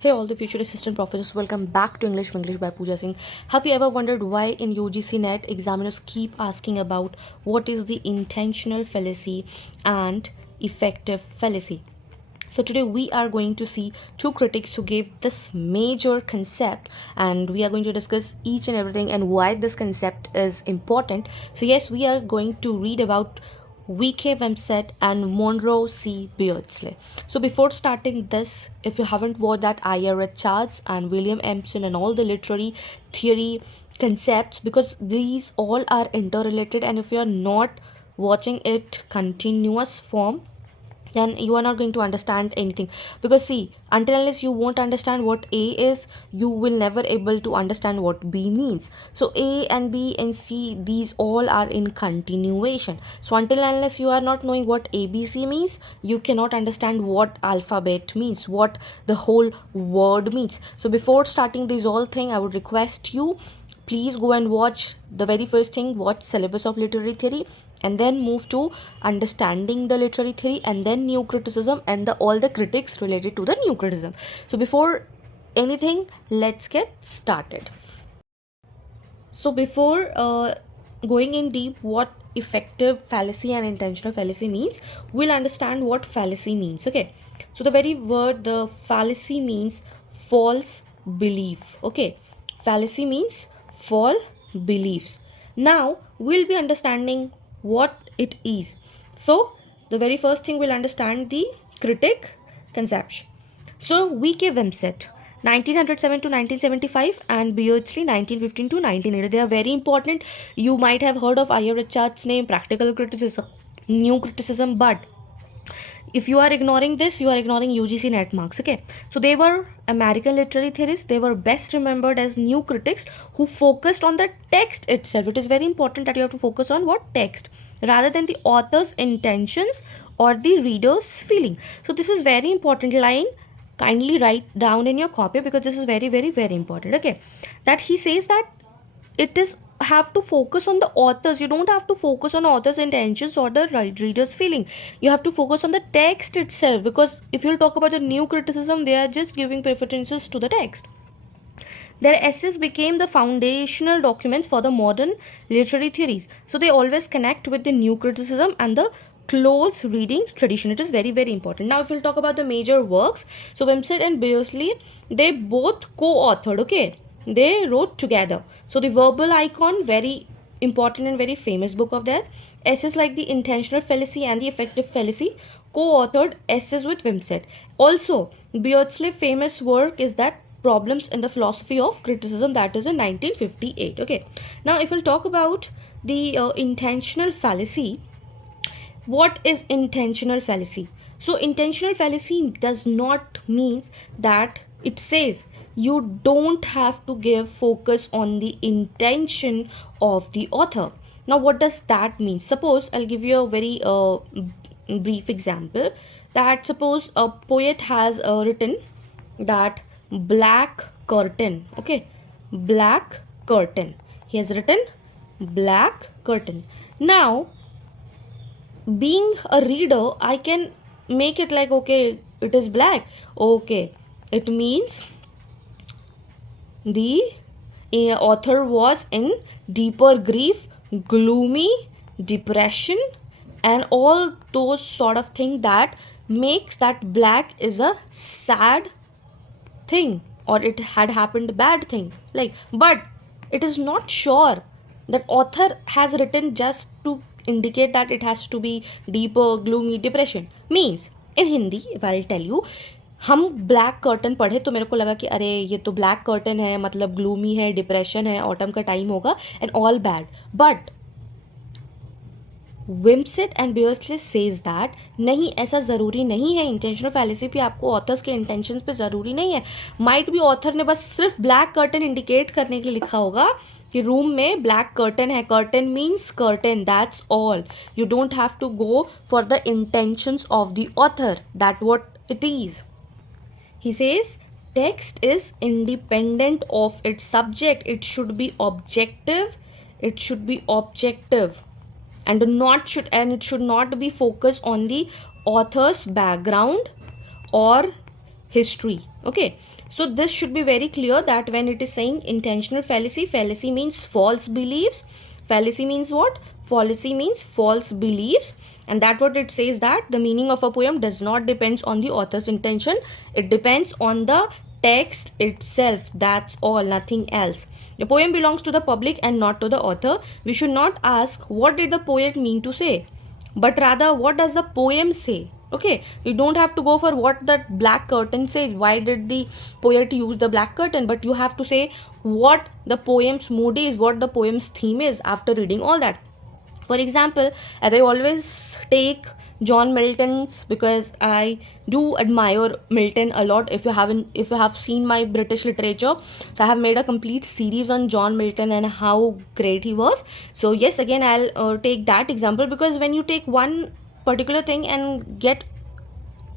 Hey all the future assistant professors, welcome back to Winglish by Pooja Singh. Have you ever wondered why in UGC net examiners keep asking about what is the intentional fallacy and effective fallacy? So today we are going to see two critics who gave this major concept, and we are going to discuss each and everything and why this concept is important. So yes, we are going to read about V.K. Wimsatt and Monroe C. Beardsley. So before starting this, if you haven't watched that, I read charts and William Emerson and all the literary theory concepts, because these all are interrelated, and if you are not watching it continuous form, then you are not going to understand anything. Because see, until unless you won't understand what A is, you will never able to understand what B means. So A and B and C, these all are in continuation. So until unless you are not knowing what ABC means, you cannot understand what alphabet means, what the whole word means. So before starting these all thing, I would request you, please go and watch the very first thing, watch syllabus of literary theory, and then move to understanding the literary theory, and then new criticism and all the critics related to the new criticism. So before anything, let's get started. So before going in deep what effective fallacy and intentional fallacy means, we'll understand what fallacy means. Okay, so the very word, the fallacy means false belief. Okay, fallacy means false beliefs. Now we'll be understanding what it is. So the very first thing, we'll understand the critic conception. So V.K. Wimsatt 1907 to 1975 and Beardsley 1915 to 1980. They are very important. You might have heard of I.R. Richard's name, practical criticism, new criticism, but if you are ignoring this, you are ignoring UGC net marks. Okay, so they were American literary theorists. They were best remembered as new critics who focused on the text itself. It is very important that you have to focus on what text rather than the author's intentions or the reader's feeling. So this is very important line. Kindly write down in your copy, because this is very important. Okay, that he says that it is have to focus on the authors. You don't have to focus on author's intentions or the reader's feeling. You have to focus on the text itself, because if you'll talk about the new criticism, they are just giving preferences to the text. Their essays became the foundational documents for the modern literary theories. So they always connect with the new criticism and the close reading tradition. It is very important. Now if we'll talk about the major works, so Wimsatt and Beardsley, they both co-authored. Okay, they wrote together. So the verbal icon, very important and very famous book of theirs. Essays like the intentional fallacy and the effective fallacy, co-authored essays with Wimsatt. Also, Beardsley's famous work is that Problems in the Philosophy of Criticism, that is in 1958. Okay, now if we'll talk about the intentional fallacy, what is intentional fallacy? So intentional fallacy does not means that it says you don't have to give focus on the intention of the author. Now what does that mean? Suppose I'll give you a very brief example, that suppose a poet has written that black curtain. Okay, black curtain. He has written black curtain. Now being a reader, I can make it like, okay, it is black. Okay, it means the author was in deeper grief, gloomy depression, and all those sort of thing that makes that black is a sad thing, or it had happened bad thing, like. But it is not sure that author has written just to indicate that it has to be deeper gloomy depression. Means in Hindi, if I'll tell you, हम black curtain पढ़े तो मेरे को लगा कि अरे ये तो ब्लैक कर्टन है, मतलब ग्लूमी है, डिप्रेशन है, ऑटम का टाइम होगा and all bad. But Wimsatt and Beardsley says that नहीं, ऐसा ज़रूरी नहीं है. इंटेंशनल फैलेसी भी आपको ऑथर्स के इंटेंशंस पे ज़रूरी नहीं है. माइट भी ऑथर ने बस सिर्फ ब्लैक कर्टन इंडिकेट करने के लिए लिखा होगा कि रूम में ब्लैक कर्टन है. Curtain means curtain, that's all. You don't have to go for the intentions of the author, that what it is. He says text is independent of its subject. It should be objective. It should be objective, and it should not be focused on the author's background or history. Okay, so this should be very clear that when it is saying intentional fallacy, fallacy means false beliefs. Fallacy means what? Fallacy means false beliefs, and that what it says, that the meaning of a poem does not depends on the author's intention. It depends on the text itself. That's all, nothing else. The poem belongs to the public and not to the author. We should not ask what did the poet mean to say, but rather what does the poem say. Okay, you don't have to go for what that black curtain says, why did the poet use the black curtain, but you have to say what the poem's mood is, what the poem's theme is after reading all that. For example, as I always take John Milton's, because I do admire Milton a lot. If you have seen my British literature, so I have made a complete series on John Milton and how great he was. So yes, again I'll take that example, because when you take one particular thing and get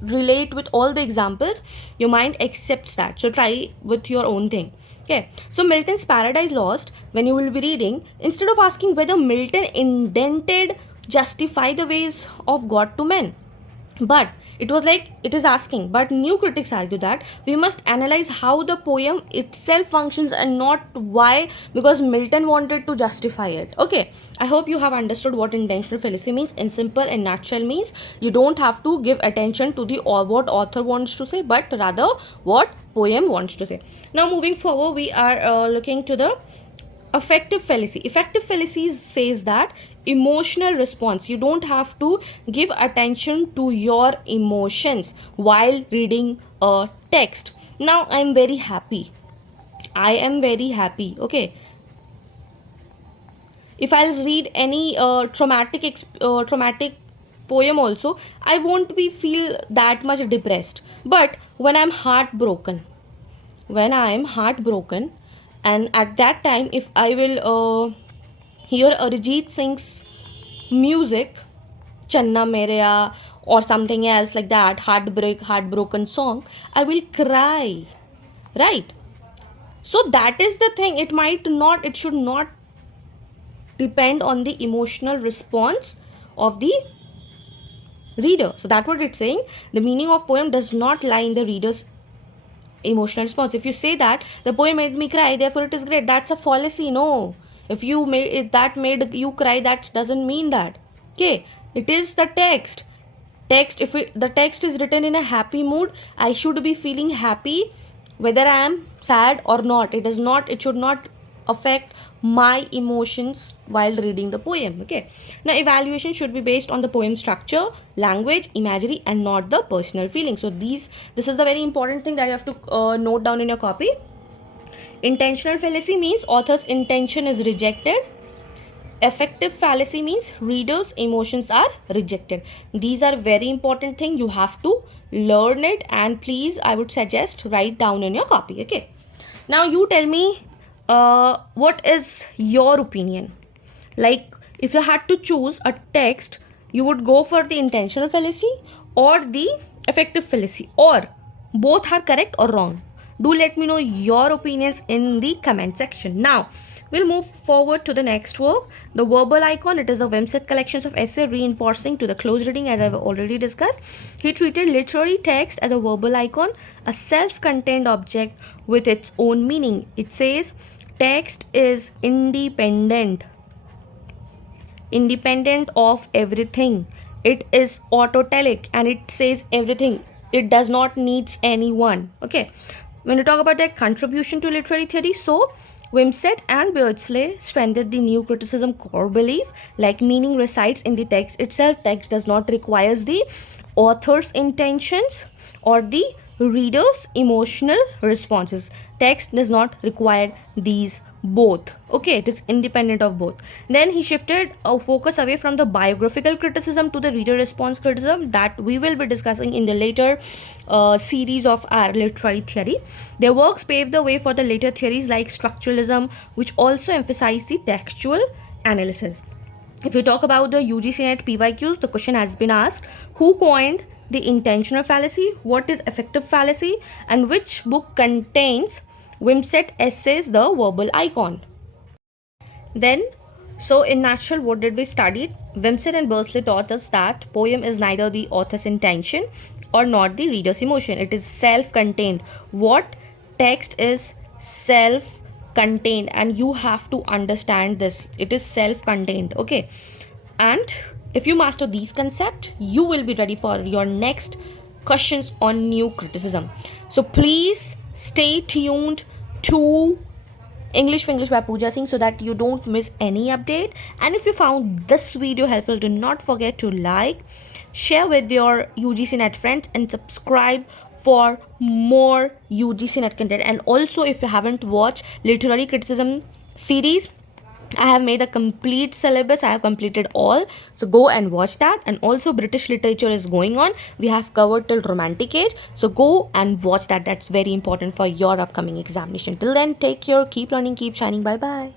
relate with all the examples, your mind accepts that. So try with your own thing. Okay, so Milton's Paradise Lost, when you will be reading, instead of asking whether Milton indented justify the ways of God to men, but it was like it is asking, but new critics argue that we must analyze how the poem itself functions and not why because Milton wanted to justify it. Okay, I hope you have understood what intentional fallacy means. In simple and nutshell means you don't have to give attention to the or what author wants to say, but rather what poem wants to say. Now moving forward, we are looking to the affective fallacy. Affective fallacy says that emotional response, you don't have to give attention to your emotions while reading a text. Now I am very happy, okay, if I'll read any traumatic poem also, I won't be feel that much depressed. But when I'm heartbroken, and at that time if I will hear Arijit Singh's music, Channa Mereya or something else like that, heartbroken song, I will cry, right? So that is the thing, it should not depend on the emotional response of the reader. So that's what it's saying, the meaning of poem does not lie in the reader's emotional response. If you say that the poem made me cry, therefore it is great, that's a fallacy. No, if made you cry, that doesn't mean that. Okay, it is the text. If the text is written in a happy mood, I should be feeling happy whether I am sad or not. It should not affect my emotions while reading the poem. Okay, now evaluation should be based on the poem structure, language, imagery, and not the personal feeling. So this is the very important thing that you have to note down in your copy. Intentional fallacy means author's intention is rejected. Affective fallacy means reader's emotions are rejected. These are very important thing, you have to learn it, and please, I would suggest write down in your copy. Okay, now you tell me what is your opinion. Like, if you had to choose a text, you would go for the intentional fallacy or the affective fallacy, or both are correct or wrong. Do let me know your opinions in the comment section. Now we'll move forward to the next work, the verbal icon. It is a Wimsatt collections of essay reinforcing to the close reading, as I've already discussed. He treated literary text as a verbal icon, a self-contained object with its own meaning. It says text is independent of everything. It is autotelic and it says everything. It does not needs anyone. Okay, when we talk about their contribution to literary theory, so Wimsatt and Beardsley strengthened the new criticism core belief, like meaning resides in the text itself. Text does not require the author's intentions or the reader's emotional responses. Text does not require these both. Okay, it is independent of both. Then he shifted a focus away from the biographical criticism to the reader response criticism that we will be discussing in the later series of our literary theory. Their works paved the way for the later theories like structuralism, which also emphasize the textual analysis. If you talk about the UGC net PYQs, the question has been asked, who coined the intentional fallacy, what is affective fallacy, and which book contains Wimsatt essays the verbal icon. Then, so in nutshell, what did we study? Wimsatt and Beardsley taught us that poem is neither the author's intention or not the reader's emotion. It is self-contained. What? Text is self-contained, and you have to understand this. It is self-contained, okay? And if you master these concepts, you will be ready for your next questions on new criticism. So please stay tuned to English by Pooja Singh so that you don't miss any update. And if you found this video helpful, do not forget to like, share with your UGC Net friends, and subscribe for more UGC Net content. And also, if you haven't watched literary criticism series, I have made a complete syllabus. I have completed all. So go and watch that. And also British literature is going on. We have covered till romantic age. So go and watch that. That's very important for your upcoming examination. Till then, take care, keep learning, keep shining. Bye bye.